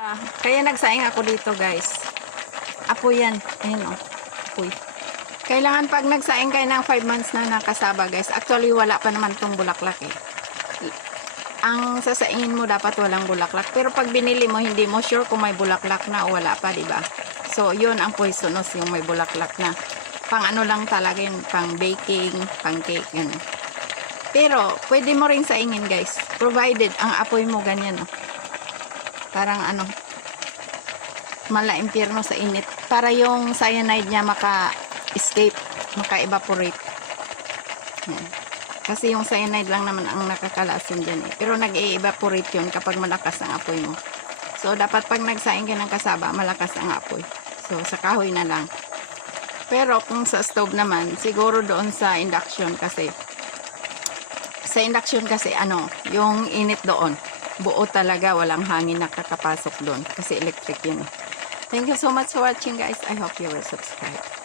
Ah, kaya nagsaing ako dito guys. Apoy yan. Ayun o. Apoy. Kailangan pag nagsaing kayo ng 5 months na nakasaba guys. Actually wala pa naman tong bulaklak eh. Ang sasaingin mo dapat walang bulaklak. Pero pag binili mo hindi mo sure kung may bulaklak na o wala pa, ba? So yun ang poisonous yung may bulaklak na. Pang ano lang talaga yun, pang baking, pang cake, yun. Pero pwede mo rin saingin guys. Provided ang apoy mo ganyan oh. Parang ano, mala impyerno sa init. Para yung cyanide niya maka-escape, maka-evaporate. Yan. Kasi yung cyanide lang naman ang nakakalasin dyan eh. Pero nag-evaporate yun kapag malakas ang apoy mo. So, dapat pag nagsaing ka ng kasaba, malakas ang apoy. So, sa kahoy na lang. Pero kung sa stove naman, siguro doon sa induction kasi sa induction kasi ano, yung init doon, buo talaga, walang hangin nakakapasok doon kasi electric yun. eh. Thank you so much for watching guys. I hope you will subscribe.